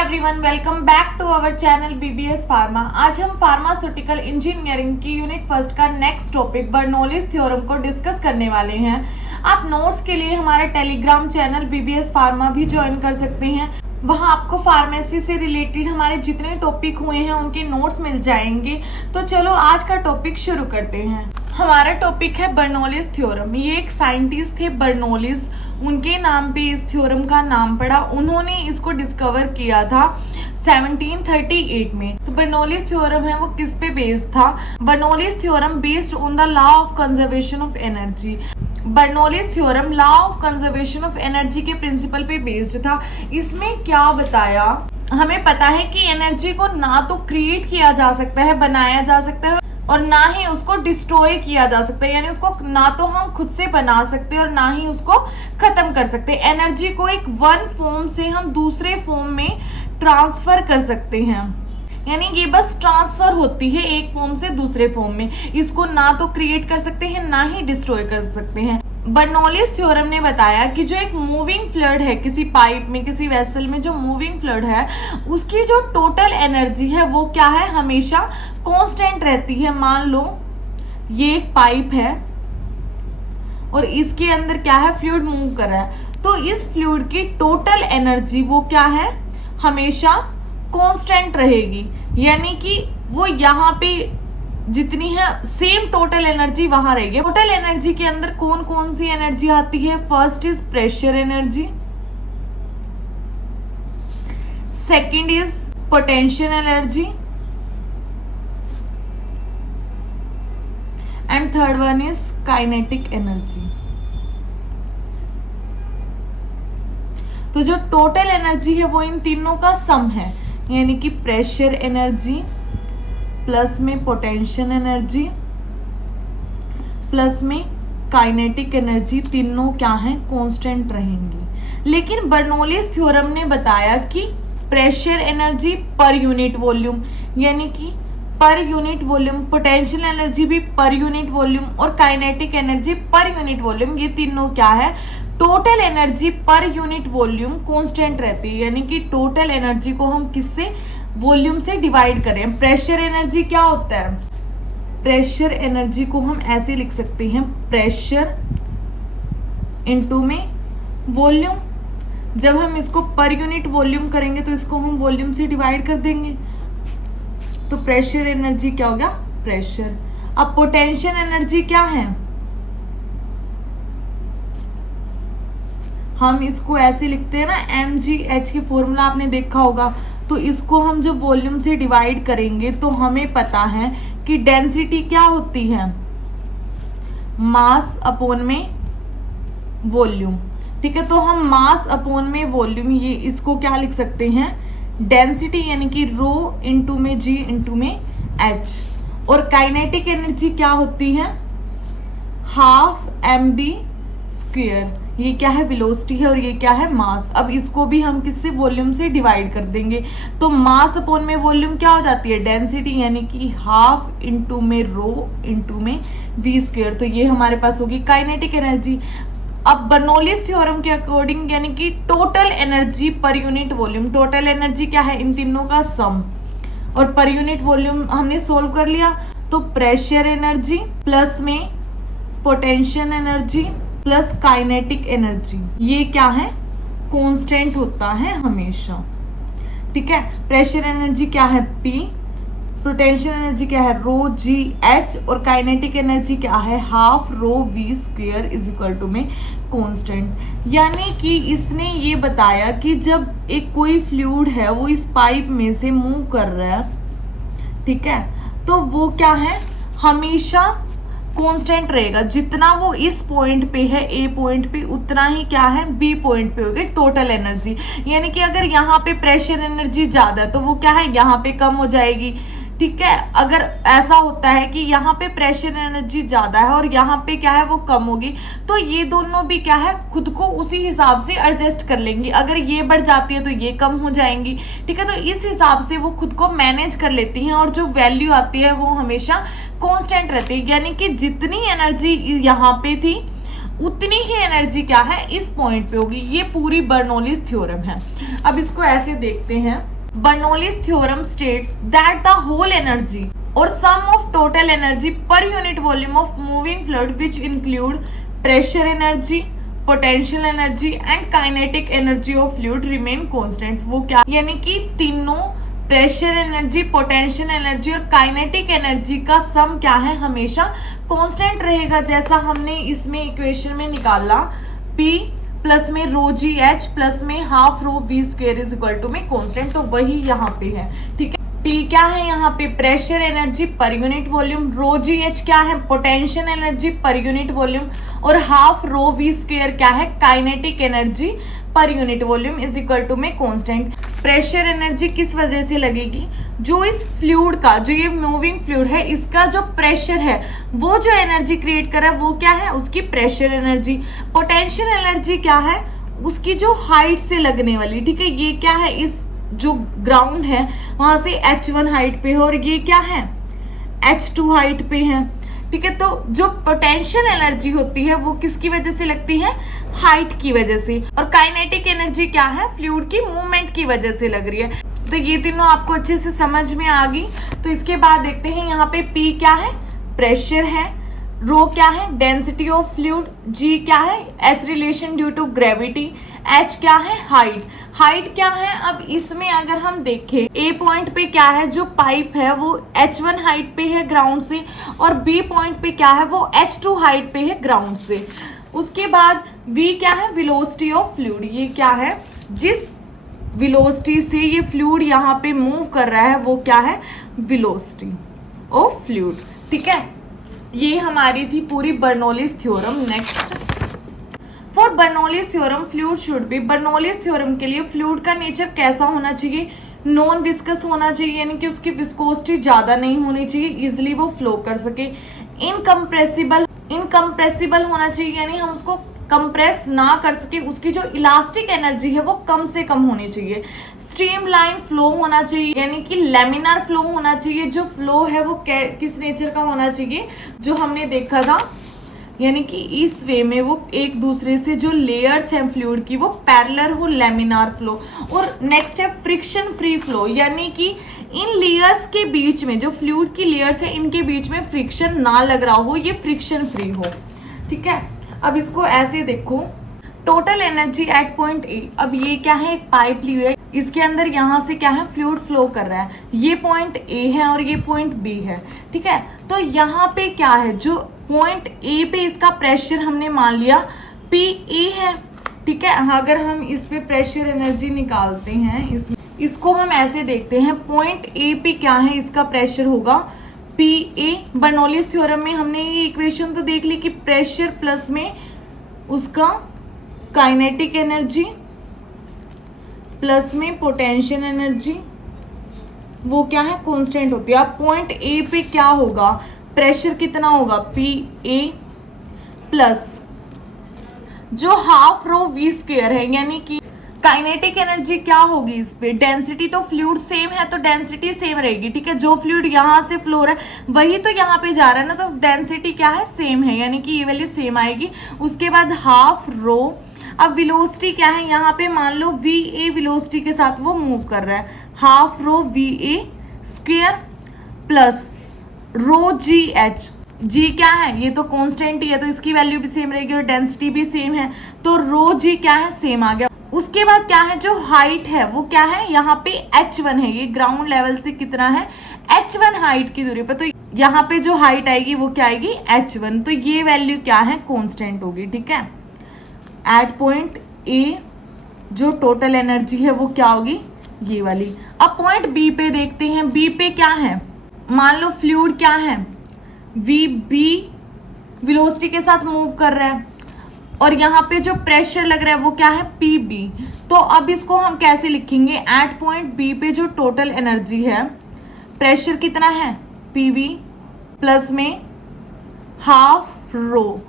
Everyone, welcome back to our channel BBS pharma. आज हम pharmaceutical engineering की unit first का नेक्स्ट टॉपिक बर्नौलीज थ्योरम को discuss करने वाले हैं। आप नोट्स के लिए हमारे टेलीग्राम चैनल बीबीएस फार्मा भी ज्वाइन कर सकते हैं। वहाँ आपको फार्मेसी से रिलेटेड हमारे जितने टॉपिक हुए हैं उनके नोट्स मिल जाएंगे। तो चलो आज का टॉपिक शुरू करते हैं। हमारा टॉपिक है बर्नौलीज थ्योरम। ये एक साइंटिस्ट थे बर्नौलीज, उनके नाम पे इस थ्योरम का नाम पड़ा। उन्होंने इसको डिस्कवर किया था 1738 में। तो बर्नौलीज थ्योरम है वो किस पे बेस्ड था? Bernoulli's theorem based on the law of conservation of energy. Bernoulli's theorem law of conservation of energy के प्रिंसिपल पे बेस्ड था। इसमें क्या बताया, हमें पता है कि एनर्जी को ना तो क्रिएट किया जा सकता है, बनाया जा सकता है, और ना ही उसको डिस्ट्रॉय किया जा सकता है। यानी उसको ना तो हम खुद से बना सकते हैं और ना ही उसको खत्म कर सकते हैं। एनर्जी को एक वन फॉर्म से हम दूसरे फॉर्म में ट्रांसफर कर सकते हैं। यानी ये बस ट्रांसफर होती है एक फॉर्म से दूसरे फॉर्म में। इसको ना तो क्रिएट कर सकते हैं ना ही डिस्ट्रॉय कर सकते हैं। बर्नौलीज थ्योरम ने बताया कि जो एक मूविंग फ्लूइड है, किसी पाइप में, किसी वेसल में जो मूविंग फ्लूइड है, उसकी जो टोटल एनर्जी है वो क्या है, हमेशा कांस्टेंट रहती है। मान लो ये एक पाइप है और इसके अंदर क्या है, फ्लूइड मूव कर रहा है, तो इस फ्लूइड की टोटल एनर्जी वो क्या है, हमेशा कांस्टेंट रहेगी। यानी कि वो यहाँ पे जितनी है सेम टोटल एनर्जी वहां रहेगी। टोटल एनर्जी के अंदर कौन कौन सी एनर्जी आती है? First is pressure energy, second is potential energy, and third one is kinetic energy. तो जो टोटल एनर्जी है वो इन तीनों का सम है। यानी कि प्रेशर एनर्जी प्लस में पोटेंशियल एनर्जी प्लस में काइनेटिक एनर्जी, तीनों क्या हैं, कांस्टेंट रहेंगी। लेकिन बर्नौलीज थ्योरम ने बताया कि pressure energy per unit volume, यानी कि पर यूनिट वॉल्यूम, पोटेंशियल एनर्जी भी पर यूनिट वॉल्यूम और kinetic energy per unit volume, ये तीनों क्या है, total energy per unit volume constant रहती है। यानी कि टोटल एनर्जी को हम किससे, वॉल्यूम से डिवाइड करें। प्रेशर एनर्जी क्या होता है? प्रेशर एनर्जी को हम ऐसे लिख सकते हैं, प्रेशर इनटू में वॉल्यूम। जब हम इसको पर यूनिट वॉल्यूम करेंगे तो इसको हम वॉल्यूम से डिवाइड कर देंगे, तो प्रेशर एनर्जी क्या हो गया, प्रेशर। अब पोटेंशियल एनर्जी क्या है, हम इसको ऐसे लिखते हैं ना, mgh की फॉर्मूला आपने देखा होगा। तो इसको हम जब वॉल्यूम से डिवाइड करेंगे तो हमें पता है कि डेंसिटी क्या होती है, मास अपॉन में वॉल्यूम। ठीक है, तो हम मास अपॉन में वॉल्यूम, ये इसको क्या लिख सकते हैं, डेंसिटी, यानी कि रो इंटू में जी इंटू में एच। और काइनेटिक एनर्जी क्या होती है, हाफ mv स्क्वायर। ये क्या है, वेलोसिटी है, और ये क्या है, मास। अब इसको भी हम किससे, वॉल्यूम से डिवाइड कर देंगे। तो मास अपॉन में वॉल्यूम क्या हो जाती है, डेंसिटी, यानी कि हाफ इंटू में रो इंटू में वी स्क्वायर। तो ये हमारे पास होगी काइनेटिक एनर्जी। अब बर्नौलीज थ्योरम के अकॉर्डिंग, यानी कि total energy per unit volume, total energy क्या है, इन तीनों का सम, और पर यूनिट वॉल्यूम हमने सोल्व कर लिया। तो प्रेशर एनर्जी प्लस में potential energy plus kinetic energy, ये क्या है, कांस्टेंट होता है हमेशा। ठीक है, प्रेशर एनर्जी क्या है, P, पोटेंशियल एनर्जी क्या है, रो जी एच, और काइनेटिक एनर्जी क्या है, half rho we square is equal to में कांस्टेंट। यानी कि इसने ये बताया कि जब एक कोई फ्लूइड है वो इस पाइप में से मूव कर रहा है, ठीक है, तो वो क्या है, हमेशा कांस्टेंट रहेगा। जितना वो इस पॉइंट पे है, ए पॉइंट पे, उतना ही क्या है, बी पॉइंट पे होगी टोटल एनर्जी। यानी कि अगर यहाँ पे प्रेशर एनर्जी ज्यादा है तो वो क्या है, यहाँ पे कम हो जाएगी। ठीक है, अगर ऐसा होता है कि यहाँ पे प्रेशर एनर्जी ज्यादा है और यहाँ पे क्या है, वो कम होगी, तो ये दोनों भी क्या है, खुद को उसी हिसाब से एडजस्ट कर लेंगी। अगर ये बढ़ जाती है तो ये कम हो जाएंगी। ठीक है, तो इस हिसाब से वो खुद को मैनेज कर लेती हैं और जो वैल्यू आती है वो हमेशा कांस्टेंट रहती है। यानी कि जितनी एनर्जी यहाँ पे थी उतनी ही एनर्जी क्या है इस पॉइंट पे होगी। ये पूरी बर्नौलीज थ्योरम है। अब इसको ऐसे देखते हैं, Bernoulli's theorem states that the whole energy और sum of total energy per unit volume of moving fluid which include pressure energy, potential energy and kinetic energy of fluid remain constant. वो क्या, यानी कि तीनों प्रेशर एनर्जी, पोटेंशियल एनर्जी और kinetic energy का sum क्या है, हमेशा कांस्टेंट रहेगा। जैसा हमने इसमें इक्वेशन में निकाला, P प्लस में रो जी एच प्लस में half rho we square is equal to में कांस्टेंट, तो वही यहाँ पे है। ठीक है, T क्या है यहाँ पे, pressure energy per unit volume, rho जी एच क्या है, potential energy per unit volume, और हाफ रो वी स्क्वायर क्या है, kinetic energy per unit volume is equal to में कांस्टेंट। प्रेशर एनर्जी किस वजह से लगेगी, जो इस फ्लूइड का, जो ये मूविंग फ्लूइड है, इसका जो प्रेशर है वो जो एनर्जी क्रिएट कर रहा है वो क्या है, उसकी प्रेशर एनर्जी। पोटेंशियल एनर्जी क्या है, उसकी जो हाइट से लगने वाली। ठीक है, ये क्या है, इस जो ग्राउंड है वहां से H1 हाइट पे है और ये क्या है, H2 हाइट पे है। ठीक है, तो जो पोटेंशियल एनर्जी होती है वो किसकी वजह से लगती है, हाइट की वजह से। और काइनेटिक एनर्जी क्या है, फ्लूइड की मूवमेंट की वजह से लग रही है। तो ये तीनों आपको अच्छे से समझ में आ गई। तो इसके बाद देखते हैं यहाँ पे P क्या है, प्रेशर है, रो क्या है, डेंसिटी ऑफ फ्लूइड, G क्या है, एस relation due to gravity, H क्या है, हाइट। हाइट क्या है, अब इसमें अगर हम देखें A पॉइंट पे क्या है, जो पाइप है वो H1 हाइट पे है ग्राउंड से, और B पॉइंट पे क्या है, वो H2 हाइट पे है ग्राउंड से। उसके बाद V क्या है, वेलोसिटी ऑफ फ्लूइड, ये क्या है, जिस वेलोसिटी से ये फ्लूइड यहाँ पे मूव कर रहा है वो क्या है, वेलोसिटी ऑफ फ्लूइड। ठीक है, ये हमारी थी पूरी Bernoulli's theorem. Next, for Bernoulli's theorem fluid should be, Bernoulli's theorem के लिए फ्लूइड का नेचर कैसा होना चाहिए, नॉन विस्कस होना चाहिए, यानी कि उसकी विस्कोसिटी ज़्यादा नहीं होनी चाहिए, इजिली वो फ्लो कर सके। इनकम्प्रेसिबल होना चाहिए, यानी हम उसको कंप्रेस ना कर सके, उसकी जो इलास्टिक एनर्जी है वो कम से कम होनी चाहिए। स्ट्रीमलाइन फ्लो होना चाहिए, यानी कि लेमिनार फ्लो होना चाहिए। जो फ्लो है वो किस नेचर का होना चाहिए, जो हमने देखा था, यानी कि इस वे में वो एक दूसरे से जो लेयर्स हैं फ्लूइड की वो पैरेलल हो, लेमिनार फ्लो। और नेक्स्ट है फ्रिक्शन फ्री फ्लो, यानी कि इन लेयर्स के बीच में, जो फ्लूइड की लेयर्स है इनके बीच में फ्रिक्शन ना लग रहा हो, ये फ्रिक्शन फ्री हो। ठीक है, अब इसको ऐसे देखो, टोटल एनर्जी एट पॉइंट ए। अब ये क्या है, एक पाइप ली हुई है, इसके अंदर यहाँ से क्या है, फ्लूइड फ्लो कर रहा है, ये पॉइंट ए है और ये पॉइंट बी है। ठीक है, तो यहाँ पे क्या है, जो पॉइंट ए पे इसका प्रेशर हमने मान लिया पी ए है। ठीक है, अगर हम इस पे प्रेशर एनर्जी निकालते हैं, इसको हम ऐसे देखते हैं, पॉइंट ए पे क्या है, इसका प्रेशर होगा पी ए। बर्नौलीज थ्योरम में हमने ये इक्वेशन तो देख ली कि प्रेशर प्लस में उसका काइनेटिक एनर्जी प्लस में पोटेंशियल एनर्जी, वो क्या है, कांस्टेंट होती है। अब पॉइंट ए पे क्या होगा, प्रेशर कितना होगा, पी ए प्लस जो हाफ रो वी स्क्वायर है, यानी कि काइनेटिक एनर्जी क्या होगी इस पे, डेंसिटी तो फ्लूइड सेम है तो डेंसिटी सेम रहेगी। ठीक है, जो फ्लूइड यहाँ से फ्लो रहा है वही तो यहाँ पे जा रहा है ना, तो डेंसिटी क्या है, सेम है, यानी कि ये वैल्यू सेम आएगी। उसके बाद हाफ रो, अब वेलोसिटी क्या है, यहाँ पे मान लो वी ए वेलोसिटी के साथ वो मूव कर रहा है, half rho V A square plus rho ji H. G क्या है, ये तो कांस्टेंट ही है तो इसकी वैल्यू भी सेम रहेगी और डेंसिटी भी सेम है, तो रो जी क्या है, सेम आ गया। उसके बाद क्या है, जो हाइट है वो क्या है, यहाँ पे H1 है, ये ग्राउंड लेवल से कितना है, H1 हाइट की दूरी पर, तो यहाँ पे जो हाइट आएगी वो क्या आएगी, H1, तो ये वैल्यू क्या है, कांस्टेंट होगी। ठीक है, एट पॉइंट ए जो टोटल एनर्जी है वो क्या होगी, ये वाली। अब पॉइंट बी पे देखते हैं, बी पे क्या है, मान लो फ्लूइड क्या है, वी बी वेलोसिटी के साथ मूव कर रहा है और यहाँ पे जो प्रेशर लग रहा है वो क्या है, पी बी। तो अब इसको हम कैसे लिखेंगे, एट पॉइंट बी पे जो टोटल एनर्जी है, प्रेशर कितना है, पी बी प्लस में हाफ रो।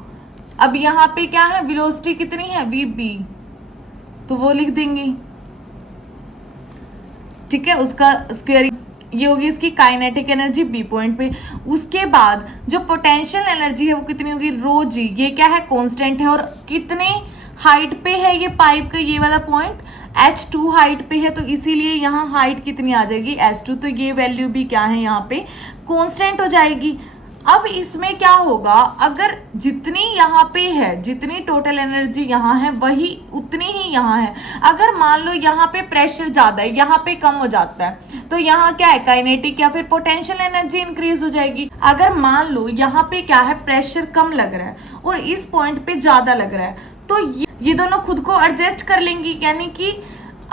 अब यहाँ पे क्या है, वेलोसिटी कितनी है, वी बी, तो वो लिख देंगे। ठीक है, उसका स्क्वायर ये होगी इसकी काइनेटिक एनर्जी बी पॉइंट पे। उसके बाद जो पोटेंशियल एनर्जी है वो कितनी होगी, रो जी, ये क्या है, कांस्टेंट है। और कितने हाइट पे है ये पाइप का ये वाला पॉइंट, h2 हाइट पे है, तो इसीलिए यहाँ हाइट कितनी आ जाएगी, h2, तो ये वैल्यू भी क्या है यहाँ पे कांस्टेंट हो जाएगी। अब इसमें क्या होगा, अगर जितनी यहाँ पे है, जितनी टोटल एनर्जी यहाँ है वही उतनी ही यहाँ है। अगर मान लो यहाँ पे प्रेशर ज़्यादा है, यहाँ पे कम हो जाता है, तो यहाँ क्या है, काइनेटिक या फिर पोटेंशियल एनर्जी इंक्रीज हो जाएगी। अगर मान लो यहाँ पे क्या है, प्रेशर कम लग रहा है और इस पॉइंट पे ज़्यादा लग रहा है, तो ये दोनों खुद को एडजस्ट कर लेंगी, यानी कि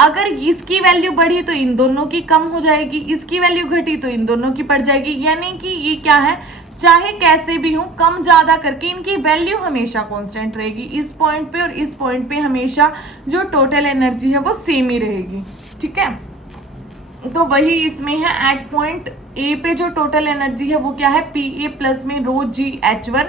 अगर इसकी वैल्यू बढ़ी तो इन दोनों की कम हो जाएगी, इसकी वैल्यू घटी तो इन दोनों की बढ़ जाएगी। यानी कि ये क्या है, चाहे कैसे भी हो, कम ज्यादा करके इनकी वैल्यू हमेशा कांस्टेंट रहेगी। इस पॉइंट पे और इस पॉइंट पे हमेशा जो टोटल एनर्जी है वो सेम ही रहेगी, ठीक है। तो वही इसमें है, एट पॉइंट ए पे जो टोटल एनर्जी है वो क्या है, पी ए प्लस में रो जी h1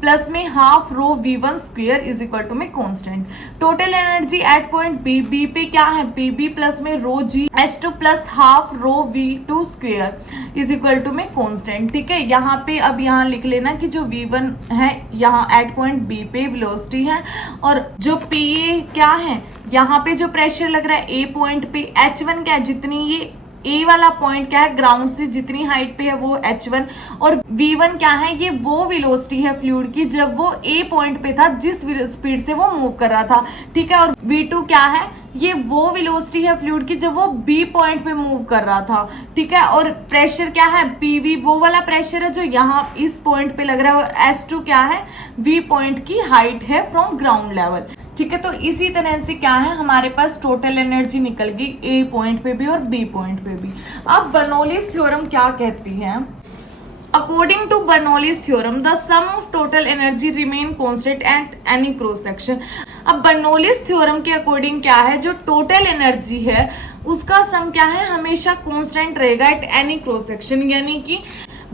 प्लस में half rho v1 square is equal to में constant. Total energy at point B, B पे क्या है, पी बी प्लस में rho G h2 plus half rho v2 square is equal to में constant, ठीक है। यहाँ पे अब यहाँ लिख लेना कि जो v1 है यहाँ एट पॉइंट बी पे वेलोसिटी है, और जो पी ए क्या है, यहाँ पे जो प्रेशर लग रहा है ए पॉइंट पे, h1 क्या है, जितनी ये ए वाला पॉइंट क्या है, ग्राउंड से जितनी हाइट पे है वो h1, और v1 क्या है, ये वो वेलोसिटी है फ्लूइड की जब वो ए पॉइंट पे था, जिस स्पीड से वो मूव कर रहा था, ठीक है। और v2 क्या है, ये वो वेलोसिटी है फ्लूइड की जब वो बी पॉइंट पे मूव कर रहा था, ठीक है। और प्रेशर क्या है, पीवी वो वाला प्रेशर है जो यहाँ इस पॉइंट पे लग रहा है, और h2 क्या है, v पॉइंट की हाइट है फ्रॉम ग्राउंड लेवल, ठीक है। तो इसी तरह से क्या है, हमारे पास टोटल एनर्जी निकल गई ए पॉइंट पे भी और बी पॉइंट पे भी। अब बर्नौलीज थ्योरम क्या कहती है, according to Bernoulli's theorem the sum of total energy remain constant at any cross section. अब बर्नौलीज थ्योरम के अकॉर्डिंग क्या है, जो टोटल एनर्जी है उसका सम क्या है, हमेशा कांस्टेंट रहेगा एट एनी क्रॉस सेक्शन। यानी कि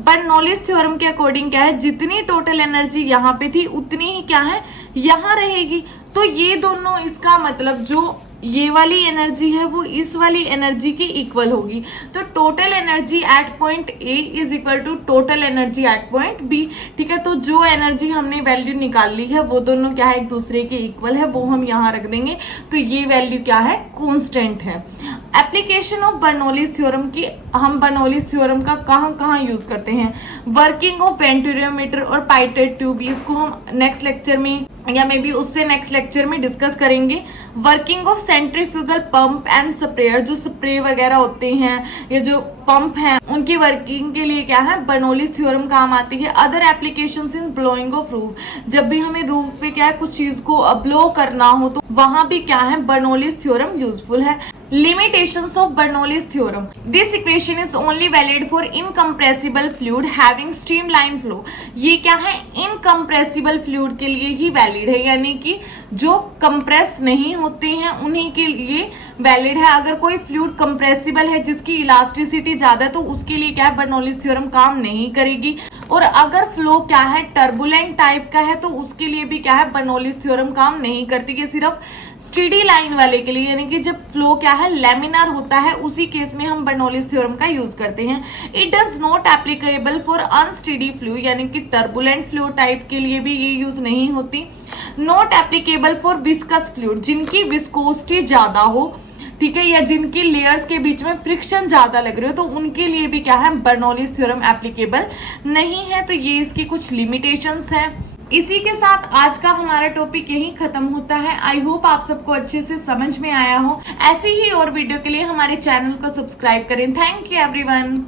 बर्नौलीज थ्योरम के अकॉर्डिंग क्या है, जितनी टोटल एनर्जी यहाँ पे थी उतनी ही क्या है यहाँ रहेगी। तो ये दोनों, इसका मतलब जो ये वाली एनर्जी है वो इस वाली एनर्जी की इक्वल होगी। तो total energy at point A is equal to total energy at point B, ठीक है। तो जो एनर्जी हमने वैल्यू निकाल ली है वो दोनों क्या है, एक दूसरे के इक्वल है, वो हम यहाँ रख देंगे। तो ये वैल्यू क्या है, कांस्टेंट है। एप्लीकेशन ऑफ बर्नौलीज थ्योरम की, हम बर्नौलीज थ्योरम का कहाँ कहाँ यूज करते हैं, वर्किंग ऑफ वेंटुरियोमीटर और पाइपेट ट्यूब, इसको हम नेक्स्ट लेक्चर में या मे बी उससे नेक्स्ट लेक्चर में डिस्कस करेंगे। Working of centrifugal pump and sprayer, जो स्प्रे वगैरह होते हैं या जो पंप हैं उनकी वर्किंग के लिए क्या है, बर्नौलीज थ्योरम काम आती है। Other applications in blowing of roof, जब भी हमें रूफ पे क्या है कुछ चीज को ब्लो करना हो तो वहां भी क्या है, बर्नौलीज थ्योरम यूजफुल है। Limitations of Bernoulli's theorem. This equation is only valid for incompressible fluid having streamline flow. ये क्या है, incompressible fluid के लिए ही वैलिड है, यानी कि जो कंप्रेस नहीं होते हैं उन्हीं के लिए वैलिड है। अगर कोई फ्लूइड कंप्रेसिबल है जिसकी इलास्टिसिटी ज्यादा है तो उसके लिए क्या है, बर्नौलीज थ्योरम काम नहीं करेगी। और अगर फ्लो क्या है, टर्बुलेंट टाइप का है तो उसके लिए भी क्या है, बर्नौलीज थ्योरम काम नहीं करती। कि सिर्फ स्टेडी लाइन वाले के लिए, यानी कि जब फ्लो क्या है लैमिनार होता है, उसी केस में हम बर्नौलीज थ्योरम का यूज करते हैं। It does not applicable for unsteady flu, यानी कि टर्बुलेंट फ्लू टाइप के लिए भी ये यूज नहीं होती। Not applicable for viscous fluid, जिनकी विस्कोसिटी ज्यादा हो, ठीक है, या जिनकी लेयर्स के बीच में फ्रिक्शन ज्यादा लग रही हो, तो उनके लिए भी क्या है, बर्नौलीज थ्योरम एप्लीकेबल नहीं है। तो ये इसकी कुछ लिमिटेशंस है। इसी के साथ आज का हमारा टॉपिक यहीं खत्म होता है। आई होप आप सबको अच्छे से समझ में आया हो। ऐसे ही और वीडियो के लिए हमारे चैनल को सब्सक्राइब करें। Thank you everyone.